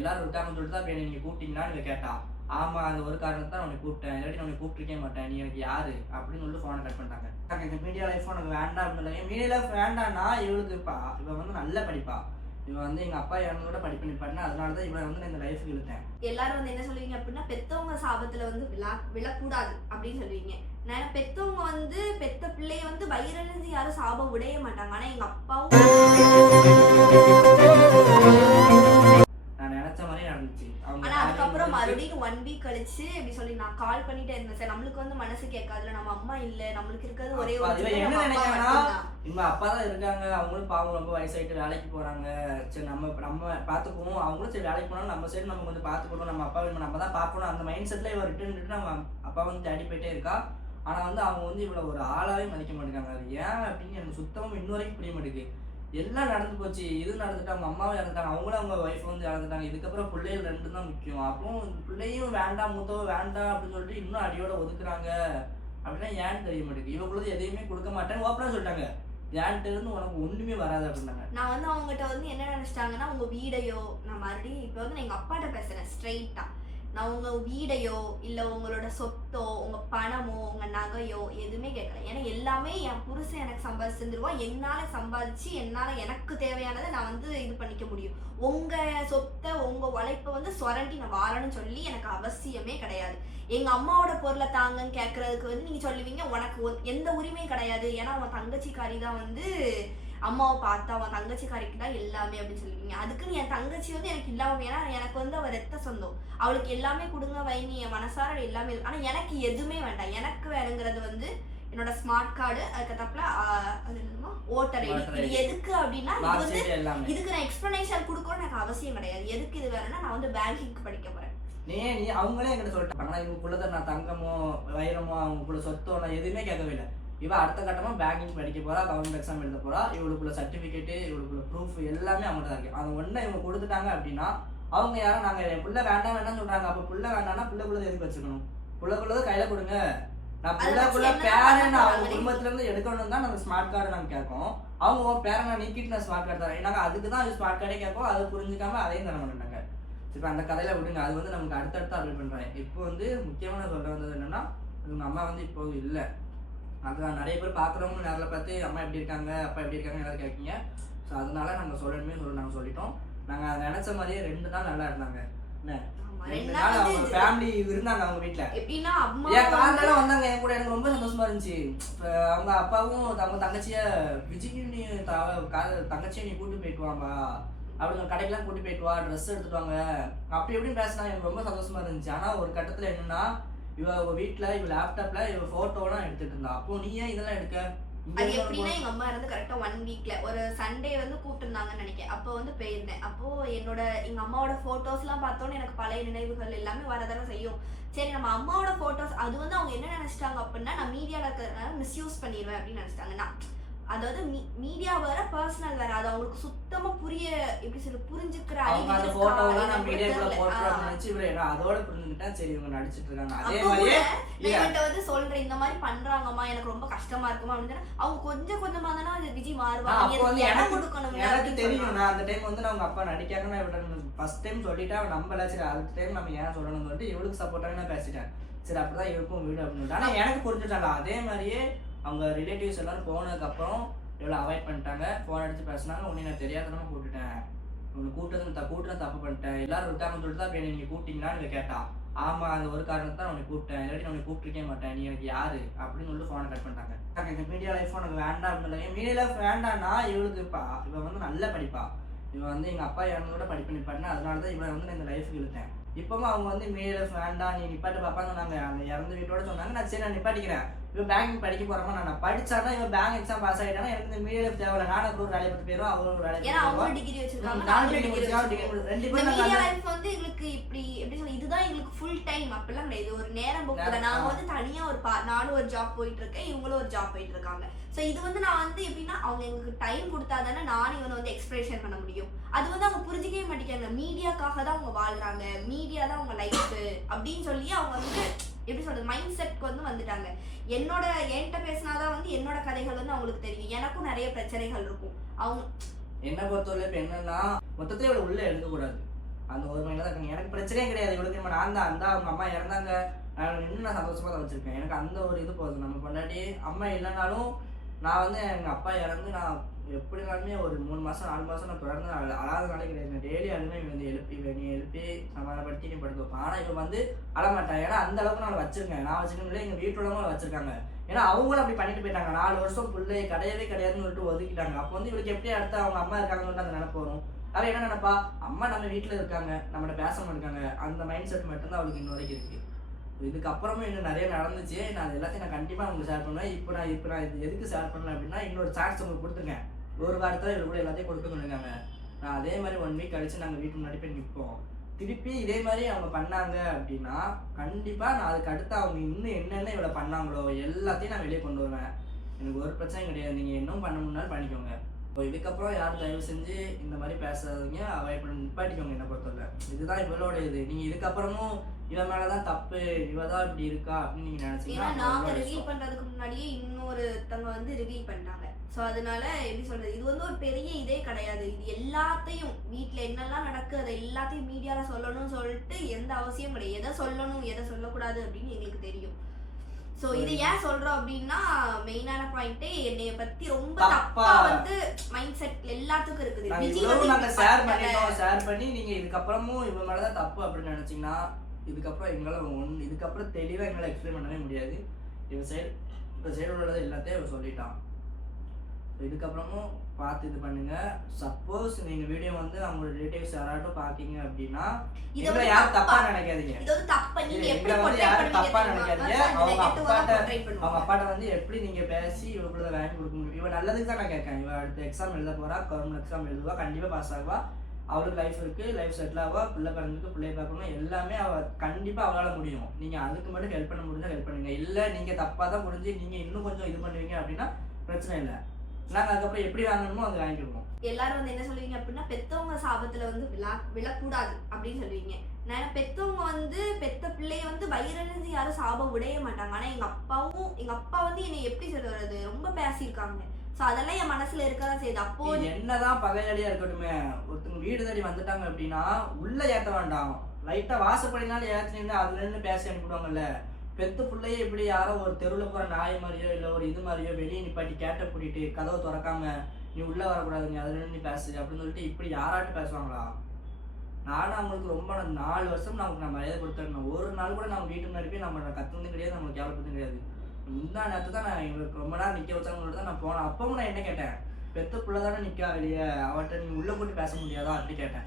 எல்லாரும் இருக்காங்கன்னு சொல்லிட்டு தான் நீங்க கூப்பிட்டீங்களான்னு இவ கேட்டா. ஆமா, அது ஒரு காரணத்தை நான் உன்னை கூப்பிட்டேன், இல்லாட்டி நான் உன்னை கூப்பிட்டுருக்கே மாட்டேன், நீ எனக்கு யாரு அப்படின்னு சொல்லிட்டு ஃபோனை கட் பண்ணிட்டாங்க. இந்த மீடியா லைஃப் உனக்கு வேண்டாம் அப்படின்னு. மீடியா லைஃப் வேண்டாம்னா இவளுக்கு இவ வந்து நல்லா படிப்பா, இவன் வந்து எங்க அப்பா இறந்தோட படிப்பு நிப்பாட்டினா, அதனாலதான் இவன் வந்து நான் இந்த லைஃப்க்கு இழுத்தேன். எல்லாரும் வந்து என்ன சொல்லுவீங்க அப்படின்னா, பெத்தவங்க சாபத்துல வந்து விழக்கூடாது அப்படின்னு சொல்லுவீங்க. நான் பெத்தவங்க வந்து பெத்த பிள்ளைய வந்து வயிறிலிருந்து யாரும் சாபம் விடைய மாட்டாங்க. ஆனா எங்க அப்பாவும் நான் நினைச்ச மாதிரி நடந்துச்சு. ஆனா அதுக்கப்புறம் மறுபடியும் 1 வீக் கழிச்சு இப்படி சொல்லி நான் கால் பண்ணிட்டே இருந்தேன். சார் நம்மளுக்கு வந்து மனசு கேட்காதுல, நம்ம அம்மா இல்ல, நம்மளுக்கு இருக்கிறது ஒரே ஒரு என்ன நினைக்கிறாங்கன்னா, இவங்க அப்பா தான் இருக்காங்க, அவங்களும் பாவம் ரொம்ப வயசாயிட்டு வேலைக்கு போறாங்க, சரி நம்ம பாத்துக்குவோம், அவங்களும் சரி வேலைக்கு போனாலும் நம்ம சைடு நம்ம கொஞ்சம் பாத்துக்கணும், நம்ம அப்பா நம்ம தான் பாக்கணும், அந்த மைண்ட் செட்ல இவ ரிட்டர்ன் நம்ம அப்பா வந்து தேடி போயிட்டே இருக்கா. ஆனா வந்து அவங்க வந்து இவ்வளவு ஒரு ஆளாவே மதிக்க மாட்டேங்காங்க. அது ஏன் அப்படின்னு எனக்கு சுத்தமும் இன்ன வரைக்கும் புரிய மாட்டேங்குது. எல்லாம் நடந்து போச்சு, இது நடந்துட்டு அவங்க அம்மாவும் இறந்துட்டாங்க, அவங்களும் அவங்க ஒய்ஃப் வந்து இறந்துட்டாங்க, இதுக்கப்புறம் பிள்ளைகள் 2 தான் முக்கியம். அப்புறம் பிள்ளையும் வேண்டாம், மூத்தவ வேண்டாம் அப்படின்னு சொல்லிட்டு இன்னும் அடியோட ஒதுக்குறாங்க அப்படின்னா ஏன்னு தெரிய மாட்டேங்குது. இவங்களும் எதையுமே கொடுக்க மாட்டேன்னு ஓப்பனா சொல்லிட்டாங்க, ஏன்ட்டு இருந்து உனக்கு ஒண்ணுமே வராது அப்படின்னாங்க. நான் வந்து அவங்ககிட்ட வந்து என்ன நினைச்சிட்டாங்கன்னா, உங்க வீடையோ, நான் மறுபடியும் இப்ப வந்து நான் எங்க அப்பாட்ட பேசுறேன் ஸ்ட்ரெயிட்டா, நான் உங்க வீடையோ இல்ல உங்களோட சொத்தோ உங்க பணமோ உங்க நகையோ எதுவுமே கேட்கல. ஏன்னா எல்லாமே என் புருஷன் எனக்கு சம்பாதிச்சு தந்துருவான், என்னால சம்பாதிச்சு என்னால எனக்கு தேவையானதை நான் வந்து இது பண்ணிக்க முடியும். உங்க சொத்தை உங்க உழைப்பை வந்து சொரண்டி நான் வாழணும்னு சொல்லி எனக்கு அவசியமே கிடையாது. எங்க அம்மாவோட பொருளை தாங்கன்னு கேட்கறதுக்கு வந்து நீங்க சொல்லுவீங்க உனக்கு எந்த உரிமையும் கிடையாது, ஏன்னா உன் தங்கச்சிக்காரி தான் வந்து அம்மாவை பார்த்தா அவன் தங்கச்சிக்காரிக்கு தான் எல்லாமே அப்படின்னு சொல்லுவீங்க. அதுக்குன்னு என் தங்கச்சி வந்து எனக்கு இல்லாம, ஏன்னா எனக்கு வந்து அவள் ரத்த சொந்தம், அவளுக்கு எல்லாமே கொடுங்க வைனி, என் மனசார எல்லாமே. ஆனா எனக்கு எதுவுமே வேண்டாம். எனக்கு வேணுங்கிறது வந்து என்னோட ஸ்மார்ட் கார்டு, அதுக்கப்புறம் அது என்னமோ ஓட்டர் ஐடி. இது எதுக்கு அப்படின்னா இது வந்து இதுக்கு நான் எக்ஸ்பிளனேஷன் கொடுக்கணும்னு எனக்கு அவசியம் கிடையாது. எதுக்கு இது வேணும்னா நான் வந்து பேங்கிங் படிக்க போறேன். நீ அவங்களே என்கிட்ட சொல்லிட்டாங்க, இவங்களுக்குள்ளதான் நான் தங்கமோ வைரமோ அவங்களுக்குள்ள சொத்தோ நான் எதுவுமே கேட்கவே இல்லை. இவ அடுத்த கட்டமா பேங்கிங் படிக்க போறா, கவர்மெண்ட் எக்ஸாம் எழுத போறா, இவளுக்குள்ள சர்டிபிகேட்டு இவளுக்குள்ள ப்ரூஃப் எல்லாமே அவங்கள்ட்ட தான் இருக்கு. அது ஒண்ணு இவங்க கொடுத்துட்டாங்க அப்படின்னா அவங்க யாரும் நாங்க என் புள்ள வேண்டாம் வேண்டாம்னு சொல்றாங்க. அப்ப புள்ள வேண்டாம்னா புள்ளக்குள்ளதை எதுக்கு வச்சுக்கணும், புள்ளக்குள்ளதை கையில கொடுங்க, நான் புள்ளக்குள்ள பேரன் அவங்க குடும்பத்துல இருந்து எடுக்கணும் தான் நம்ம ஸ்மார்ட் கார்டு நாங்க கேட்கோம். அவங்க பேரனை நீக்கிட்டு நான் ஸ்மார்ட் கார்டு தரேன், நாங்க அதுக்கு தான் ஸ்மார்ட் கார்டே கேட்போம். அதை புரிஞ்சுக்காம அதையும் தர மாட்டாங்க. இப்ப அந்த கதையில விடுங்க, அது வந்து நமக்கு அடுத்தடுத்து அப்ளை பண்றாங்க. இப்போ வந்து முக்கியமான சொல்ல வந்தது என்னன்னா, இவங்க அம்மா வந்து இப்போ இல்லை, அதுதான் நிறைய பேர் பார்க்குறவங்க நேரில் பார்த்து அம்மா எப்படி இருக்காங்க அப்பா எப்படி இருக்காங்க எல்லாரும் கேட்கீங்க. ஸோ அதனால நாங்கள் சொல்லணுமே நாங்கள் சொல்லிட்டோம். நாங்கள் அதை நினச்ச மாதிரியே 2 நாள் நல்லா இருந்தாங்க. என்ன 2 நாள் அவங்க ஃபேமிலி இருந்தாங்க அவங்க வீட்டில். எப்படின்னா என் கார்லாம் வந்தாங்க என் கூட, எனக்கு ரொம்ப சந்தோஷமா இருந்துச்சு. இப்போ அவங்க அப்பாவும் அவங்க தங்கச்சியை விஜய் நீ தங்கச்சியை நீ கூட்டு போயிட்டு வாம்பா, அவங்க கடைக்கெல்லாம் கூட்டி போயிட்டு வா, ட்ரெஸ் எடுத்துட்டு வாங்க அப்படி எப்படின்னு பேசினாங்க. எனக்கு ரொம்ப சந்தோஷமா இருந்துச்சு. ஆனால் ஒரு கட்டத்தில் என்னன்னா, இவ வீட்டுல இவ லேப்டாப்ல இவ போட்டோலாம் எடுத்துட்டு இருந்தா. அப்போ நீ ஏன் இதெல்லாம் எடுக்க? அது எப்படின்னா எங்க அம்மா இருந்து கரெக்டா 1 வீக்ல ஒரு சண்டே வந்து கூப்பிட்டுருந்தாங்கன்னு நினைக்கிறேன். அப்போ வந்து போயிருந்தேன். அப்போ எங்க அம்மாவோட போட்டோஸ் எல்லாம் பார்த்தோன்னு எனக்கு பழைய நினைவுகள் எல்லாமே வரதானே செய்யும். சரி நம்ம அம்மாவோட போட்டோஸ், அது வந்து அவங்க என்ன நினைச்சிட்டாங்க அப்படின்னா, நான் மீடியால இருக்கிறதுனால மிஸ்யூஸ் பண்ணிடுவேன் அப்படின்னு நினைச்சிட்டாங்கன்னா, அதாவது மீடியா வேற பர்சனல் வேற, அது அவங்களுக்கு சுத்தமா எப்படி சொல்ல புரிஞ்சுக்கிற அவங்க அந்த போட்டோல நான் மீடியாக்குள்ள போட்றேன்னு நினைச்சு இவரே அதோட புரிஞ்சுக்கிட்டேன். சரி இவங்க நடிச்சிட்டு இருக்காங்க. அதே மாதிரியே நான் வந்து சொல்றேன், இந்த மாதிரி பண்றாங்கம்மா எனக்கு ரொம்ப கஷ்டமா இருக்குமா அப்படின்னு. அவங்க கொஞ்சம் கொஞ்சமா தானே அது விஜய் மாறுவாங்க. எனக்கு தெரியும். நான் அந்த டைம் வந்து அவங்க அப்பா நடிக்காம இவட ஃபர்ஸ்ட் டைம் சொல்லிட்டேன், அவன் நம்பல. சரி அடுத்த டைம் நம்ம ஏன் சொல்லணும்னு சொல்லிட்டு இவளுக்கு சப்போர்ட்டாக நான் பேசிட்டேன். சரி அப்படிதான் இருக்கும் வீடு அப்படின்னு. ஆனா எனக்கு புரிஞ்சுட்டாங்க. அதே மாதிரியே அவங்க ரிலேட்டிவ்ஸ் எல்லாரும் போனதுக்கப்புறம் எவ்வளோ அவாய்ட் பண்ணிட்டாங்க. ஃபோன் அடிச்சு பேசினாங்க, உன்னை நான் தெரியாதனமா கூப்பிட்டுட்டேன், உன்னை கூப்பிட்டது தப்பு பண்ணிட்டேன், எல்லாரும் இருக்காங்கன்னு சொல்லிட்டு தான் நீங்க கூப்பிட்டீங்களான்னு இவ கேட்டா. ஆமா, அது ஒரு காரணத்தை உன்னை கூப்பிட்டேன், இல்லாட்டி நான் உன்னை கூப்பிட்டுருக்கே மாட்டேன், நீ எனக்கு யாரு அப்படின்னு சொல்லிட்டு ஃபோனை கட் பண்ணிட்டாங்க. இந்த மீடியா லைஃப் உனக்கு வேண்டாம் அப்படின்னு. மீடியா லைஃப் வேண்டாம்னா இவளுக்கு இவ வந்து நல்லா படிப்பா, இவன் வந்து எங்க அப்பா இறந்தோட படிப்பு நிப்பாட்டினா, அதனாலதான் இவன் வந்து நான் இந்த லைஃபுக்கு இழுத்தேன். இப்பவும் அவங்க வந்து மீடியா லைஃப் வேண்டாம் நீ நிப்பாட்டு பாப்பாங்க, நாங்க அந்த இறந்த வீட்டோட சொன்னாங்க. நான் சரி நான் நிப்பாட்டிக்கிறேன், இவன் பேங்கிங் படிக்க போறோமா, நான் படிச்சாதான் இவன் பேங்க் எக்ஸாம் பாஸ் ஆகிட்டானா எனக்கு இந்த மீடியா லைஃப் தேவையில்ல. நானும் அப்புறம் ஒரு வேலையை பத்தி போயிடும், அவரும் ஒரு வேலையை இதுதான் எங்களுக்கு ஃபுல் டைம் அப்படிலாம் கிடையாது. ஒரு நேரம் போக்குல நாங்க வந்து தனியா நானும் ஒரு ஜாப் போயிட்டு இருக்கேன், இவங்களும் ஒரு ஜாப் போயிட்டு இருக்காங்க. சோ இது வந்து நான் வந்து எப்படின்னா, அவங்க எங்களுக்கு டைம் கொடுத்தாதானே நானும் இவனை வந்து எக்ஸ்பிரஷன் பண்ண முடியும். அது வந்து அவங்க புரிஞ்சிக்கவே மாட்டேங்கிறாங்க. மீடியாக்காக தான் அவங்க வாழ்றாங்க, மீடியா தான் அவங்க லைஃப் அப்படின்னு சொல்லி அவங்க வந்து எப்படி சொல்றது மைண்ட் செட்க்கு வந்து வந்துட்டாங்க. என்கிட்ட பேசினாதான் வந்து என்னோட கதைகள் வந்து அவங்களுக்கு தெரியும். எனக்கும் நிறைய பிரச்சனைகள் இருக்கும். அவங்க என்ன பொறுத்தவரை இப்ப என்னன்னா, மொத்தத்தை இவளை உள்ள எடுக்கக்கூடாது. அந்த ஒரு மைண்டில் தான் இருக்காங்க. எனக்கு பிரச்சனையே கிடையாது, இவளுக்கு நம்ம நான் தான் அந்த அவங்க அம்மா இறந்தாங்க நான் நின்று நான் சந்தோஷமாக தான் வச்சுருக்கேன். எனக்கு அந்த ஒரு இது போகுது. நம்ம பொண்டாட்டி அம்மா இல்லைனாலும் நான் வந்து எங்கள் அப்பா இறந்து நான் எப்படினாலுமே ஒரு 3 மாதம் 4 மாதம் நான் தொடர்ந்து அழாத நாளே கிடையாது. டெய்லி அழுமே இவன் வந்து நீ எழுப்பி சமாதானப்படுத்தி நீ படுத்து வைப்பான். ஆனால் இவன் வந்து அழமாட்டான். ஏன்னா அந்த அளவுக்கு நான் வச்சிருக்கேன். நான் வச்சுருக்கேன், எங்கள் வீட்டோடவும் வச்சிருக்காங்க. ஏன்னா அவங்களும் அப்படி பண்ணிட்டு போயிட்டாங்க. 4 வருஷம் பிள்ளை கிடையவே கிடையாதுன்னு சொல்லிட்டு ஒதுக்கிட்டாங்க. அப்போ வந்து இவளுக்கு எப்படி அடுத்து அவங்க அம்மா இருக்காங்கன்னு அந்த நினைப்பு வரும். அவள் என்ன நினைப்பா, அம்மா நம்ம வீட்டில் இருக்காங்க, நம்மகிட்ட பேசாமல் இருக்காங்க, அந்த மைண்ட் செட் மட்டும்தான் அவளுக்கு இன்ன வரைக்கும் இருக்குது. இதுக்கப்புறமும் இன்னும் நிறைய நடந்துச்சு. நான் அது எல்லாத்தையும் நான் கண்டிப்பாக உங்களுக்கு ஷேர் பண்ணுவேன். இப்போ நான் இது எதுக்கு ஷேர் பண்ணேன் அப்படின்னா, இன்னொரு சான்ஸ் உங்களுக்கு கொடுத்துருக்கேன். ஒரு வாரத்தில் இவங்க கூட எல்லாத்தையும் கொடுக்க சொல்லியிருக்காங்க. நான் அதே மாதிரி 1 வீக் கழிச்சு நாங்கள் வீட்டு முன்னாடி போய் நிற்போம். திருப்பி இதே மாதிரி அவங்க பண்ணாங்க அப்படின்னா கண்டிப்பாக நான் அதுக்கு அடுத்து அவங்க இன்னும் என்னென்ன இவ்வளோ பண்ணாங்களோ எல்லாத்தையும் நான் வெளியே கொண்டு வருவேன். எனக்கு ஒரு பிரச்சனையும் கிடையாது. நீங்கள் இன்னும் பண்ண முன்னாலும் பண்ணிக்கோங்க. இப்போ இதுக்கப்புறம் யாரும் தயவு செஞ்சு இந்த மாதிரி பேசாதீங்க, அவாய்ட் பண்ணி நிப்பாட்டிக்கோங்க. என்ன பொறுத்தவரை இதுதான் இவளோட இது. நீங்கள் இதுக்கப்புறமும் இவன் மேலதான் தப்பு, இவதான் இப்படி இருக்கா அப்படின்னு நீங்க நினைச்சீங்கன்னா, நாங்க ரிவீல் பண்றதுக்கு முன்னாடியே இன்னொருத்தவங்க வந்து ரிவீல் பண்ணிட்டாங்க. ஸோ அதனால எப்படி சொல்றது, இது வந்து ஒரு பெரிய இதே கிடையாது. இது எல்லாத்தையும் வீட்டில் என்னெல்லாம் நடக்குது அதை எல்லாத்தையும் மீடியாவில் சொல்லணும்னு சொல்லிட்டு எந்த அவசியம் கிடையாது. எதை சொல்லணும் எதை சொல்லக்கூடாது அப்படின்னு எங்களுக்கு தெரியும். ஸோ இது ஏன் சொல்றோம் அப்படின்னா, மெயினான பாயிண்டே என்னைய பத்தி ரொம்ப தப்பா வந்து மைண்ட் செட் எல்லாத்துக்கும் இருக்குது. ஷேர் பண்ணி நீங்க இதுக்கப்புறமும் இவன் மேலதான் தப்பு அப்படின்னு நினைச்சீங்கன்னா, இதுக்கப்புறம் தெளிவா எங்களால் எக்ஸ்பிளைன் பண்ணவே முடியாது. இவன் சைடு உள்ளது எல்லாத்தையும் சொல்லிட்டான். இதுக்கப்புறமும் பார்த்து இது பண்ணுங்க. சப்போஸ் நீங்க வீடியோ வந்து அவங்களோட ரிலேட்டிவ்ஸ் யாராட்டும் பாக்கீங்க அப்படின்னா இதை யாரும் தப்பா நினைக்காதீங்க. யாரும் தப்பா நினைக்காதீங்க. அவங்க அப்பாட்ட வந்து எப்படி நீங்க பேசி இவங்களுக்குள்ள வாங்கி கொடுக்க முடியும். இவன் நல்லதுக்கு தான் நான் கேட்கேன். இவன் அடுத்த எக்ஸாம் எழுத போறா, கவர்மெண்ட் எக்ஸாம் எழுதுவா, கண்டிப்பா பாஸ் ஆகுவா, அவளுக்கு லைஃப் இருக்கு, லைஃப் செட்டில் ஆவா, பிள்ளை பிறந்துக்கு பிள்ளைய பார்க்கணும், எல்லாமே கண்டிப்பா அவளால முடியும். நீங்க அதுக்கு மட்டும் ஹெல்ப் பண்ண முடிஞ்சா ஹெல்ப் பண்ணுங்க. இல்ல நீங்க தப்பா தான் புரிஞ்சு நீங்க இன்னும் கொஞ்சம் இது பண்ணுவீங்க அப்படின்னா பிரச்சனை இல்லை. நாங்க அதுக்கப்புறம் எப்படி வாங்கணுமோ அது வாங்கிடுவோம். எல்லாரும் வந்து என்ன சொல்லுவீங்க அப்படின்னா, பெத்தவங்க சாபத்துல வந்து விழக்கூடாது அப்படின்னு சொல்லுவீங்க. நான் பெத்தவங்க வந்து பெத்த பிள்ளைய வந்து வயிறிலிருந்து யாரும் சாபம் விடைய மாட்டாங்க. ஆனா எங்க அப்பா வந்து என்னை எப்படி சொல்றது ரொம்ப பேசியிருக்காங்க. சோ அதெல்லாம் என் மனசுல இருக்கதான் செய்யுது. அப்போ என்னதான் பகையாளியா இருக்கட்டுமே, ஒருத்தவங்க வீடு தேடி வந்துட்டாங்க அப்படின்னா உள்ள ஏத்த வேண்டாம், லைட்டா வாசப்படினாலும் ஏற்றினா அதுல இருந்து பேசி அனுப்பிடுவாங்கல்ல. பெத்த பிள்ளையே இப்படி யாரோ ஒரு தெருவில் போகிற நாய் மாதிரியோ இல்லை ஒரு இது மாதிரியோ வெளியே நிப்பாட்டி கேட்ட கூட்டிட்டு கதவை திறக்காம நீ உள்ளே வரக்கூடாது, நீ அதுல இருந்து பேசு அப்படின்னு சொல்லிட்டு இப்படி யாராட்டும் பேசுவாங்களா? நானும் அவங்களுக்கு ரொம்ப 4 வருஷம் நான் மரியாதை கொடுத்துருந்தேன். ஒரு நாள் கூட நம்ம வீட்டு முன்னாடி போய் நம்ம கத்துனதும் கிடையாது, நம்மளுக்கு கேவலப்பதும் கிடையாது. முந்தா நேரத்து தான் நான் எங்களுக்கு ரொம்ப நேரம் நிற்க வச்சாங்கன்னு தான் நான் போனேன். அப்பவும் நான் என்ன கேட்டேன், பெத்த பிள்ளை தானே நிற்கா வெளியே, அவட்ட நீ உள்ள போட்டு பேச முடியாதா அப்படி கேட்டேன்.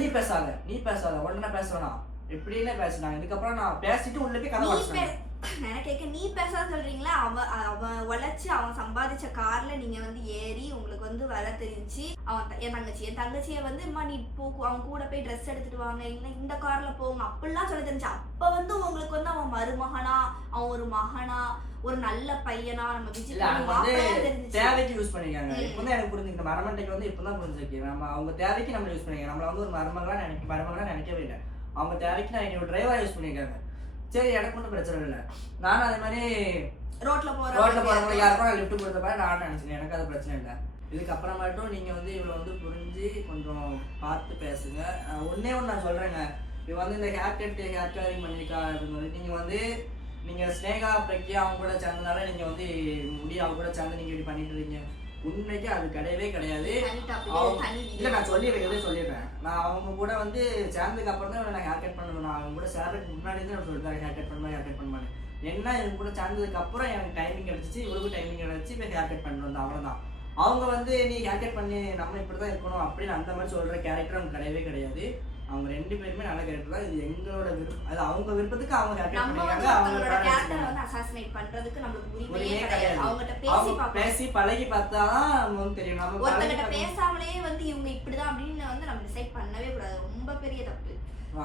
நீ பேசாத உடனே பேசுவேனா எப்படின்னு பேசினாங்க. இதுக்கப்புறம் நான் பேசிட்டு உள்ள போய் கதை வச்சேன். நான் கேட்க நீ பேசாத சொல்றீங்களா? அவன் உழைச்சு அவன் சம்பாதிச்ச கார்ல நீங்க வந்து ஏறி உங்களுக்கு வந்து வர தெரிஞ்சு என் தங்கச்சியை வந்து நீ அவன் கூட போய் ட்ரெஸ் எடுத்துட்டு வாங்க, இந்த கார்ல போங்க அப்படிலாம் சொல்ல தெரிஞ்சு. அப்ப வந்து உங்களுக்கு வந்து அவன் மருமகனா, அவன் ஒரு மகனா, ஒரு நல்ல பையனா நம்ம தேவைக்கு யூஸ் பண்ணிருக்காங்க. இப்பதான் எனக்கு புரிஞ்சுக்கிட்ட மரமண்டைக்கு வந்து இப்பதான் புரிஞ்சுக்கு நம்ம அவங்க தேவைக்கு நம்ம யூஸ் பண்ணிருக்காங்க. நம்மள வந்து ஒரு மருமகளா நினைக்கவே இல்லை. அவங்க தேவைக்கு நான் என்னோட டிரைவரா யூஸ் பண்ணிருக்காங்க. சரி, எனக்கு ஒன்றும் பிரச்சனை இல்லை. நானும் அதே மாதிரி ரோட்ல போறவங்க யாருக்கும் நான் லிஃப்ட் கொடுத்தப்ப நானும் நினைச்சேன், எனக்கு அது பிரச்சனை இல்லை. இதுக்கப்புறமாட்டும் நீங்க வந்து இவ்வளவு வந்து புரிஞ்சு கொஞ்சம் பார்த்து பேசுங்க. ஒன்னே ஒன்று நான் சொல்றேங்க, இவ வந்து இந்த ஹேர் கலரிங் பண்ணிருக்கா அப்படின்னு சொல்லி நீங்க ஸ்னேகா பிரக்யா அவங்க கூட சேர்ந்தனால நீங்க வந்து முடி அவங்க கூட சேர்ந்து நீங்க இப்படி பண்ணிட்டு இருக்கீங்க. உண்மைக்கு அது கிடையவே கிடையாது. இல்லை, நான் சொல்லிடுறேன். நான் அவங்க கூட வந்து சேர்ந்ததுக்கு அப்புறம் தான் நான் ஹேர் கட் பண்ணுவேன். நான் அவங்க கூட சேர்றதுக்கு முன்னாடி தான் நான் சொல்லிட்டேன் ஹேர் கட் பண்ணுவேன். என்ன இவங்க கூட சேர்ந்ததுக்கு அப்புறம் எனக்கு டைமிங் கிடைச்சிச்சு, இவளுக்கு டைமிங் கிடைச்சி இப்போ ஹேர் கட் பண்ணி வந்தேன், அவ்வளோதான். அவங்க வந்து நீ ஹேர் கட் பண்ணி நம்ம இப்படி தான் இருக்கணும் அப்படின்னு அந்த மாதிரி சொல்கிற கேரக்டர் அவங்க கிடையவே கிடையாது. அவங்க 2 பேருமே நல்ல கேரக்டர் தான். இது எங்களோட விருப்பம், அது அவங்க விருப்பத்துக்கு அவங்க ஹேர் கட் பண்ணிருக்காங்க. அவங்க பேசி பழகி பார்த்தாதான் நமக்கு தெரியும். நம்ம ஒருத்தங்கிட்ட பேசாமலே வந்து இவங்க இப்படிதான் அப்படின்னு வந்து நம்ம டிசைட் பண்ணவே கூடாது. ரொம்ப பெரிய தப்பு.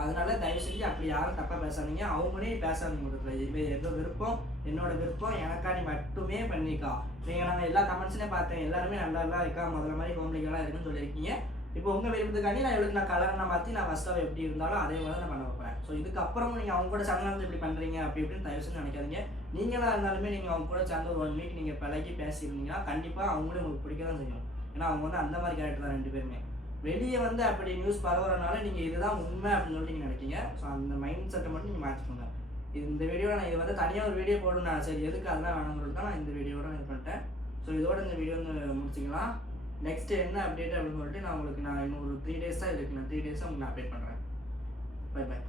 அதனால தயவு செஞ்சு அப்படி யாரும் தப்பா பேசாதீங்க, அவங்களே பேசாதீங்க. இது எதோ விருப்பம், என்னோட விருப்பம், எனக்காண்டி மட்டுமே பண்ணிக்கா. நீங்க நாங்கள் எல்லா கமெண்ட்ஸ்லேயும் பார்த்தேன், எல்லாருமே நல்லா இருக்கா, முதல்ல மாதிரி ஹோம்லிக்கெல்லாம் இருக்குன்னு சொல்லியிருக்கீங்க. இப்போ உங்கள் விருப்பத்துக்காண்டி நான் இவளுக்கு நான் கலரை மாற்றி நான் ஃபஸ்ட்டாக எப்படி இருந்தாலும் அதே மாதிரி நான் பண்ண வைப்பேன். ஸோ இதுக்கப்புறமும் நீங்கள் அவங்க கூட சேர்ந்து இப்படி பண்ணுறீங்க அப்படி இப்படின்னு தயவு செஞ்சு நினைக்காதீங்க. நீங்களாக இருந்தாலுமே நீங்கள் அவங்க கூட சேர்ந்து ஒரு 1 வீக் நீங்கள் பழகி பேசியிருந்தீங்கன்னா கண்டிப்பாக அவங்களே உங்களுக்கு பிடிக்க தான் செய்யும். ஏன்னா அவங்க வந்து அந்த மாதிரி கேரக்டர் தான் 2 பேருமே. வெளியே வந்து அப்படி நியூஸ் பரவுறதுனால நீங்கள் இதுதான் உண்மை அப்படின்னு சொல்லி நீங்கள் நினைக்கிங்க. ஸோ அந்த மைண்ட் செட்டை மட்டும் நீங்கள் மாற்றிக்கோங்க. இந்த வீடியோவில் நான் இது வந்து தனியாக ஒரு வீடியோ போடணும். நான் சரி எதுக்கு அதெல்லாம் வேணுங்கிறது தான் நான் இந்த வீடியோட இது பண்ணிட்டேன். ஸோ இதோட இந்த வீடியோ வந்து முடிச்சிக்கலாம். நெக்ஸ்ட் என்ன அப்டேட் அப்படின்னு சொல்லிட்டு நான் இன்னும் ஒரு 3 days தான் இருக்குது. நான் 3 days உங்களுக்கு நான் அப்டேட் பண்ணுறேன். Bye by.